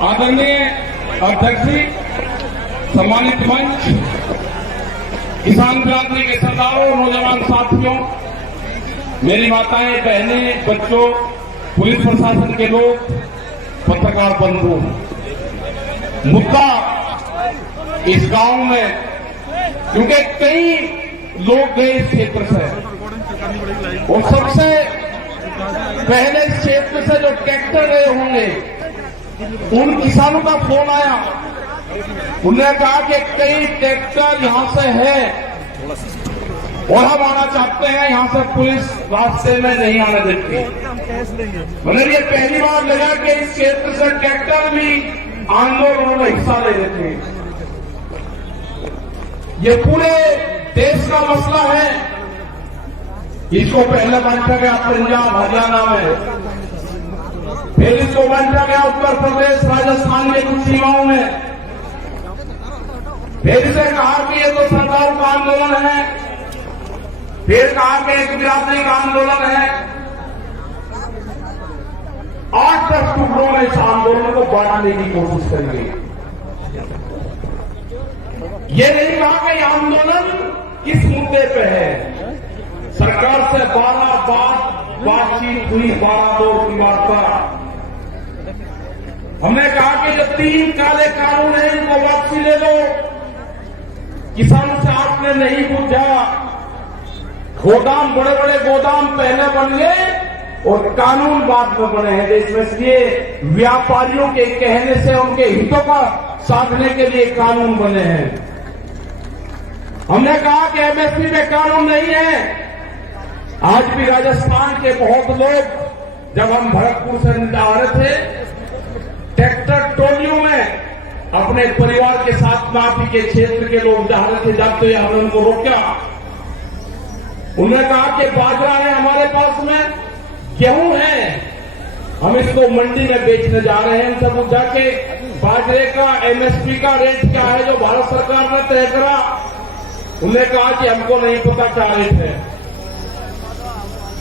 आदरणीय अध्यक्ष जी, सम्मानित मंच, किसान क्रांति के सरदारों, नौजवान साथियों, मेरी माताएं, बहनें, बच्चों, पुलिस प्रशासन के लोग, पत्रकार बंधु, मुद्दा इस गांव में, क्योंकि कई लोग गए इस क्षेत्र से और सबसे पहले इस क्षेत्र से जो ट्रैक्टर गए होंगे उन किसानों का फोन आया। उन्होंने कहा कि कई ट्रैक्टर यहां से है और हम आना चाहते हैं, यहां से पुलिस रास्ते में नहीं आने देती। मतलब ये पहली बार लगा कि इस क्षेत्र से ट्रैक्टर भी आंदोलन में हिस्सा ले लेते हैं। ये पूरे देश का मसला है। इसको पहले बांटा गया पंजाब हरियाणा में, फिर इसको बांटा गया उत्तर प्रदेश राजस्थान के कुछ सीमाओं में, फिर इसे कहा कि ये तो सरकार का आंदोलन है, फिर कहा कि एक बिरादरी का आंदोलन है। 8-10 टुकड़ों में इस आंदोलन को बांटने की कोशिश करेंगे। ये नहीं कहा कि यह आंदोलन किस मुद्दे पे है। सरकार से 12 बार बातचीत हुई, 12 दौर की वार्ता। हमने कहा कि जो 3 काले कानून हैं इनको वापसी ले लो। किसानों से आपने नहीं पूछा। गोदाम, बड़े बड़े गोदाम पहले बन गए और कानून बाद में बने हैं देश में, इसलिए व्यापारियों के कहने से उनके हितों का साधने के लिए कानून बने हैं। हमने कहा कि एमएसपी में कानून नहीं है। आज भी राजस्थान के बहुत लोग, जब हम भरतपुर से आ रहे थे, ट्रैक्टर टोलियों में अपने परिवार के साथ माफी के क्षेत्र के लोग जा रहे थे, जब तो ये हमने उनको रोका। उन्होंने कहा कि बाजरा है हमारे पास में, गेहूं है, हम इसको मंडी में बेचने जा रहे हैं। सब जाके बाजरे का एमएसपी का रेट क्या है जो भारत सरकार ने तय करा। उन्होंने कहा कि हमको नहीं पता क्या रेट है।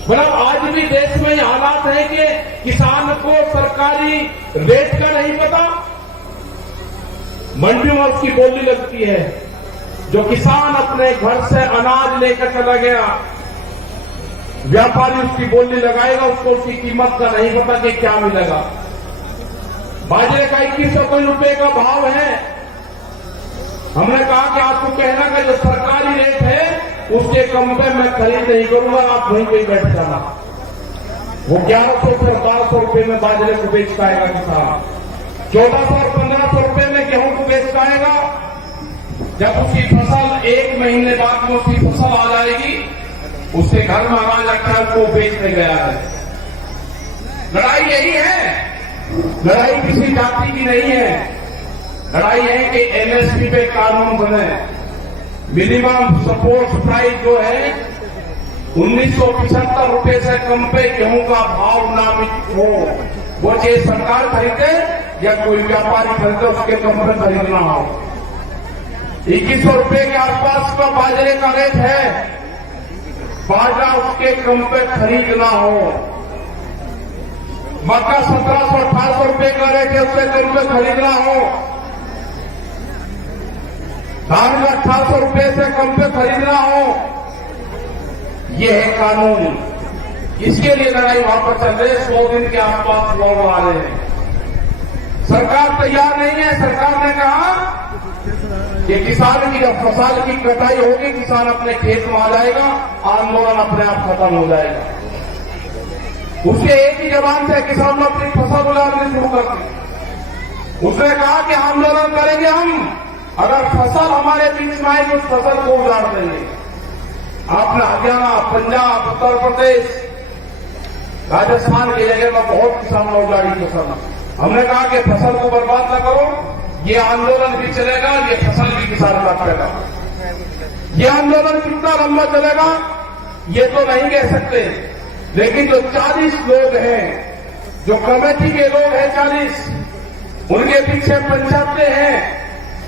मतलब आज भी देश में ये हालात है कि किसान को सरकारी रेट का नहीं पता। मंडी में उसकी बोली लगती है। जो किसान अपने घर से अनाज लेकर चला गया, व्यापारी उसकी बोली लगाएगा, उसको उसकी कीमत का नहीं पता कि क्या मिलेगा। बाजरे का 2100 रुपए का भाव है। हमने कहा कि आपको कहना कि जो सरकारी रेट है उसके कम पे मैं खरीद नहीं करूंगा, आप वहीं पे बैठ जाना। वो 1100 से 1200 रुपए में बाजरे को बेच पाएगा किसान, 1400 और 1500 रुपए में गेहूं को बेच पाएगा। जब उसकी फसल 1 महीने बाद में उसकी फसल आ जाएगी, उसके घर में अनाज रखा है, उसको बेचने गया है। लड़ाई यही है। लड़ाई किसी जाति की नहीं है। लड़ाई है कि एमएसपी पे कानून बने। मिनिमम सपोर्ट प्राइस जो है 1975 रुपए से कम पे गेहूं का भाव नामित हो। वो चाहे सरकार खरीदे या कोई व्यापारी खरीदे, उसके कम पे खरीदना हो। 2100 रुपए के आसपास का बाजरे का रेट है। बाजरा उसके कम पे खरीदना हो। मक्का 1700-1800 रुपए का रेट है, उससे कम पे खरीदना हो। धान 1800 रुपए से कम पे खरीदना हो। ये है कानून। इसके लिए लड़ाई वहां पर चल रही है। 100 दिन के आसपास लोग आ रहे हैं। सरकार तैयार नहीं है। सरकार ने कहा कि किसान की जब फसल की कटाई होगी, किसान अपने खेत में आ जाएगा, आंदोलन अपने आप खत्म हो जाएगा। उसके एक ही जबान से किसान अपनी फसल उड़ाने शुरू कर दी। उसने कहा कि आंदोलन करेंगे हम, अगर फसल हमारे बीच में आएगी उस फसल को उजाड़ देंगे। आपने हरियाणा, पंजाब, उत्तर प्रदेश, राजस्थान की जगह में बहुत किसान ने उजाड़ी फसल। हमने कहा कि फसल को बर्बाद न करो, ये आंदोलन भी चलेगा, ये फसल भी किसान काटेगा। ये आंदोलन कितना लंबा चलेगा ये तो नहीं कह सकते, लेकिन जो 40 लोग हैं, जो कमेटी के लोग हैं 40, उनके पीछे पंचायतें हैं,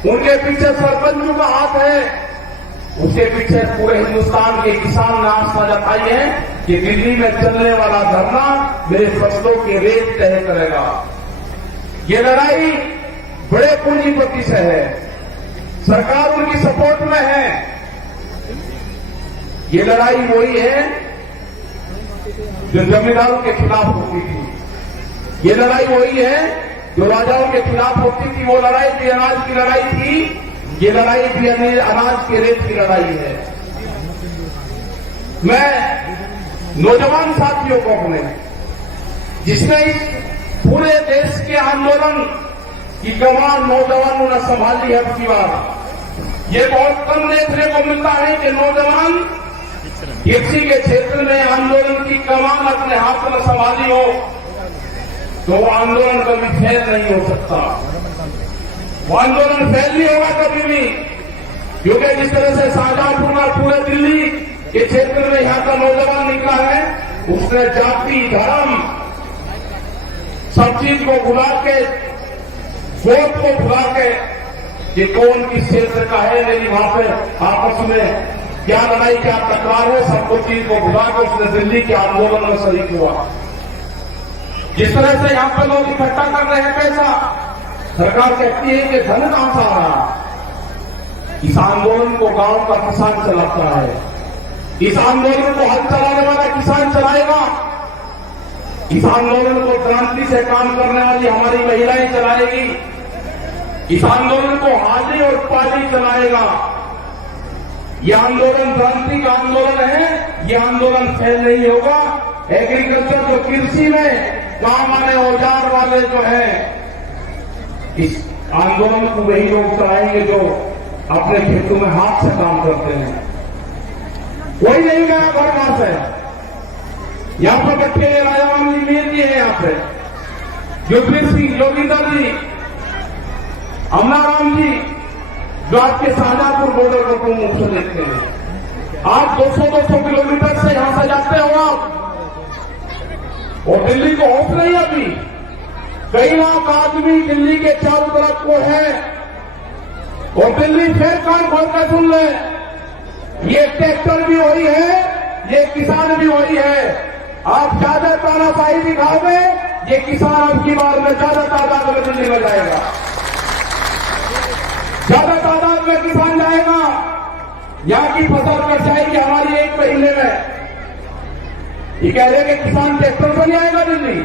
उनके पीछे सरपंचों का हाथ है, उसके पीछे पूरे हिंदुस्तान के किसान ने आस्था जताई है कि दिल्ली में चलने वाला धरना मेरे फसलों के रेट तय करेगा। ये लड़ाई बड़े पूंजीपति से है, सरकार उनकी सपोर्ट में है। ये लड़ाई वही है जो जमींदारों के खिलाफ होती थी, ये लड़ाई वही है जो राजाओं के खिलाफ होती थी। वो लड़ाई भी अनाज की लड़ाई थी, ये लड़ाई भी अनाज के रेट की लड़ाई है। मैं नौजवान साथियों को अपने, जिसने इस पूरे देश के आंदोलन की कमान नौजवानों ने संभाली है अब की बार, ये बहुत कम देखने को मिलता है कि नौजवान किसी के क्षेत्र में आंदोलन की कमान अपने हाथ में संभाली हो तो वो आंदोलन कभी फेल नहीं हो सकता, वो आंदोलन फेल नहीं होगा कभी भी। क्योंकि जिस तरह से शाहजहांपुर और पूरे दिल्ली के क्षेत्र में यहां का नौजवान निकला है, उसने जाति धर्म सब चीज को भुला के, वोट को भुला के, कि कौन किस क्षेत्र का है, मेरी वहां पर आपस में क्या लड़ाई क्या टकरार हो, सबको चीज को भुला के उसने दिल्ली के आंदोलन में शरीक हुआ। जिस तरह से यहां पर लोग इकट्ठा कर रहे हैं पैसा, सरकार कहती है कि धन कहां से आ रहा। इस आंदोलन को गांव का किसान चलाता है, इस आंदोलन को हल चलाने वाला किसान चलाएगा, इस आंदोलन को क्रांति से काम करने वाली हमारी महिलाएं चलाएगी, इस आंदोलन को हाजी और पाजी चलाएगा। यह आंदोलन क्रांति का आंदोलन है, यह आंदोलन फेल नहीं होगा। एग्रीकल्चर जो कृषि में काम आने औजार वाले जो है, इस आंदोलन को वही लोग चलाएंगे जो अपने खेतों में हाथ से काम करते हैं। कोई नहीं गया घर वहां से, यहां पर बच्चे राजाराम जी मेल जी है, यहाँ पे युद्धवीर सिंह जोगिंदर जी, अमनाराम जी जो आपके शाहजहांपुर बॉर्डर को प्रमुख से देखते हैं। आप 200-200 किलोमीटर से यहां से जाते हो आप, और दिल्ली को होश नहीं अभी। कई लाख आदमी दिल्ली के चारों तरफ को है, और दिल्ली फिर कान खोल कर सुन ले, ये ट्रैक्टर भी वही है, ये किसान भी वही है। आप ज्यादा तानाशाही दिखाओगे, ये किसान अब की बार में ज्यादा तादाद में दिल्ली में जाएगा, ज्यादा तादाद में किसान जाएगा। यहां की फसल कट जाएगी हमारी 1 महीने में। ये कह रहे कि किसान ट्रैक्टर से नहीं आएगा दिल्ली,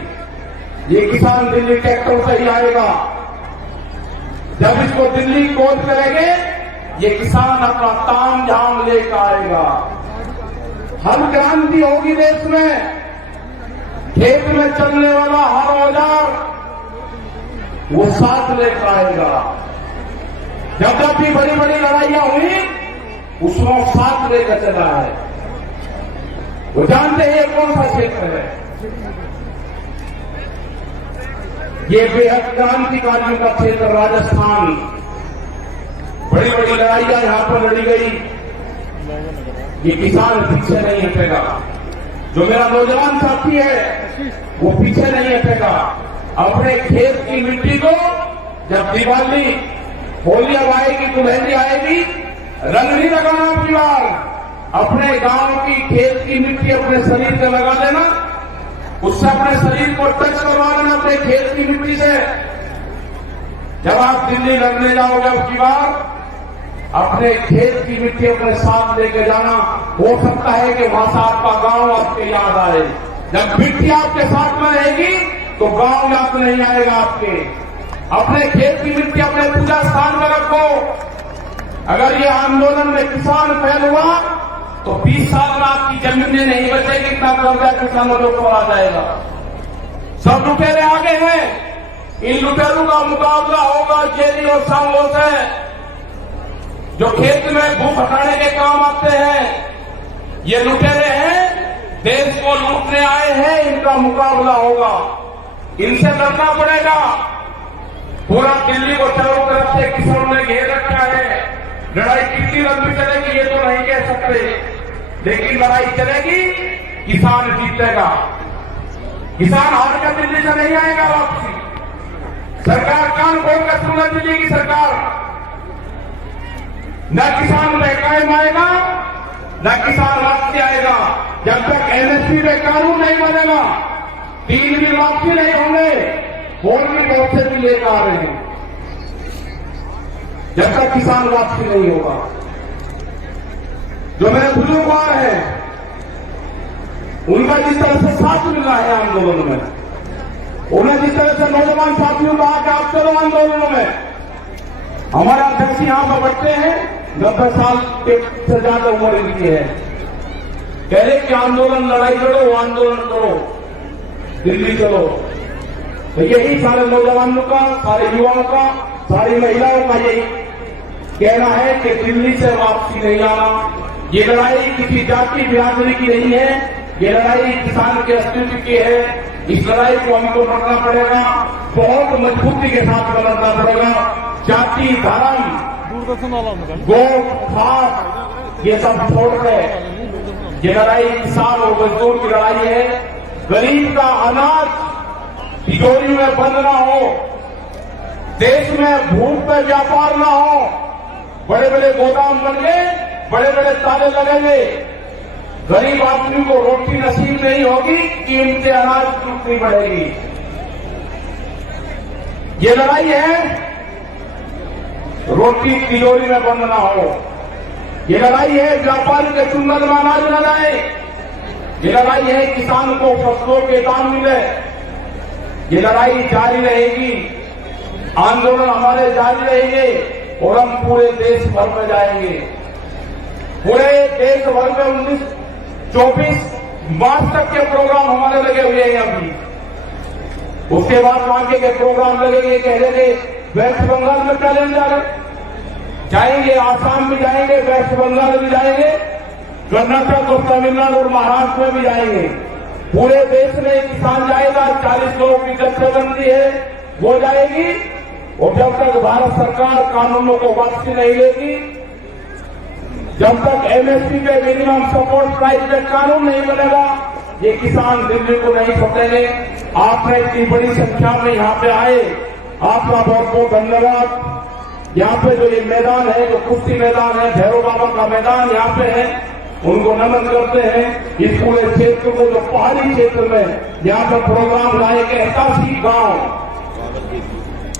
ये किसान दिल्ली ट्रैक्टर से ही आएगा। जब इसको दिल्ली कोच करेंगे, ये किसान अपना ताम झाम लेकर आएगा। हर क्रांति होगी देश में, खेत में चलने वाला हर औजार वो साथ लेकर आएगा। जब जब भी बड़ी बड़ी लड़ाइयां हुई, उसमें साथ लेकर चला है। वो जानते हैं कौन सा क्षेत्र है, ये बेहद क्रांतिकारियों का क्षेत्र राजस्थान। बड़ी बड़ी लड़ाइयां यहां पर लड़ी गई, ये किसान पीछे नहीं हटेगा। जो मेरा नौजवान साथी है वो पीछे नहीं हटेगा। अपने खेत की मिट्टी को जब दिवाली होली अब आएगी, दुल्हनी आएगी, रंग नहीं लगाना अपनी बार, अपने गांव की खेत की मिट्टी अपने शरीर पे लगा देना, उससे अपने शरीर को टच करवा लेना अपने खेत की मिट्टी से। जब आप दिल्ली लड़ने जाओगे अब की बार, अपने खेत की मिट्टी अपने साथ लेके जाना। हो सकता है कि वहां से आपका गांव आपके याद आए। जब मिट्टी आपके साथ में रहेगी तो गांव याद नहीं आएगा आपके। अपने खेत की मिट्टी अपने पूजा स्थान में रखो। अगर ये आंदोलन में किसान फेल हुआ तो 20 साल में आपकी जमीनें नहीं बचेगी, इतना कर्जा किसानों के ऊपर आ जाएगा। सब लुटेरे आगे हैं, इन लुटेरों का मुकाबला होगा जेरी और सांगों से, जो खेत में भूख हटाने के काम आते हैं। ये लुटेरे हैं, देश को लूटने आए हैं, इनका मुकाबला होगा, इनसे लड़ना पड़ेगा। पूरा दिल्ली को चारों तरफ से किसानों ने घेर रखा है। लड़ाई कितनी लंबी चलेगी ये तो नहीं कह सकते, लेकिन लड़ाई चलेगी, किसान जीतेगा। किसान हार कर दिल्ली से नहीं आएगा वापसी। सरकार कान खोल कर सुनना, दिल्ली की सरकार न किसान कायम आएगा, न किसान वापसी आएगा। जब तक एमएसपी में कानून नहीं बनेगा, 3 दिन वापसी नहीं होंगे, और भी बहुत से भी लेकर आ रहे हैं। जब तक किसान वापसी नहीं होगा, जो मेरे बुजुर्ग हैं उनका जिस तरह से साथ मिल रहा है आंदोलन में, उन्हें जिस तरह से नौजवान साथियों को कहा कि आप चलो आंदोलनों में, हमारे अध्यक्ष यहां पर बैठते हैं 90 साल से ज्यादा उम्र इनकी है, कह रहे कि आंदोलन लड़ाई लड़ो, आंदोलन करो, दिल्ली चलो। तो यही सारे नौजवानों का, सारे युवाओं का, सारी महिलाओं का यही कहना है कि दिल्ली से वापसी नहीं आना। ये लड़ाई किसी जाति बिरादरी की नहीं है, ये लड़ाई किसान के अस्तित्व की है। इस लड़ाई को हमको लड़ना पड़ेगा, बहुत मजबूती के साथ लड़ना पड़ेगा। जाति, धर्म, गोट, खास ये सब छोड़कर ये लड़ाई किसान और मजदूर की लड़ाई है। गरीब का अनाज तिजोरी में बंद ना हो, देश में भूख पे व्यापार ना हो, बड़े बड़े गोदाम बन गए, बड़े बड़े ताले लगेंगे, गरीब आदमी को रोटी नसीब नहीं होगी, कीमतें अनाज की उतनी बढ़ेगी। ये लड़ाई है, रोटी तिजोरी में बंद ना हो। ये लड़ाई है व्यापारी के चुंगल में अनाज न जाए। ये लड़ाई है किसान को फसलों के दाम मिले। ये लड़ाई जारी रहेगी, आंदोलन हमारे जारी रहेंगे और हम पूरे देश भर में जाएंगे। पूरे देश भर में 24 मार्च तक के प्रोग्राम हमारे लगे हुए हैं अभी। उसके बाद आगे के प्रोग्राम लगेंगे, कह देंगे वेस्ट बंगाल में चैलेंजर जाएंगे, आसाम में जाएंगे, वेस्ट बंगाल में जाएंगे, कर्नाटक और तमिलनाडु और महाराष्ट्र में भी जाएंगे। पूरे देश में किसान जाएगा। 40 लोगों की जत्थेबंदी है, वो जाएगी। और जब तक भारत सरकार कानूनों को वापसी नहीं लेगी, जब तक एमएसपी पे मिनिमम सपोर्ट प्राइस पे कानून नहीं बनेगा, ये किसान दिल्ली को नहीं छोड़ेंगे। आपने इतनी बड़ी संख्या में यहाँ पे आए, आपका बहुत बहुत धन्यवाद। यहाँ पे जो ये मैदान है, जो कुश्ती मैदान है, भैरव बाबा का मैदान यहाँ पे है, उनको नमन करते हैं। इस पूरे क्षेत्र को, जो पहाड़ी क्षेत्र में यहाँ पर प्रोग्राम लाए के 81 गांव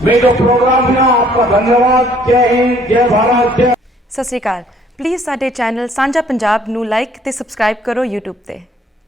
में जो प्रोग्राम है, आपका धन्यवाद। जय हिंद, जय भारत, जय। सत श्री अकाल। प्लीज़ साडे चैनल सांझा पंजाब नू लाइक ते सबसक्राइब करो यूट्यूब ते।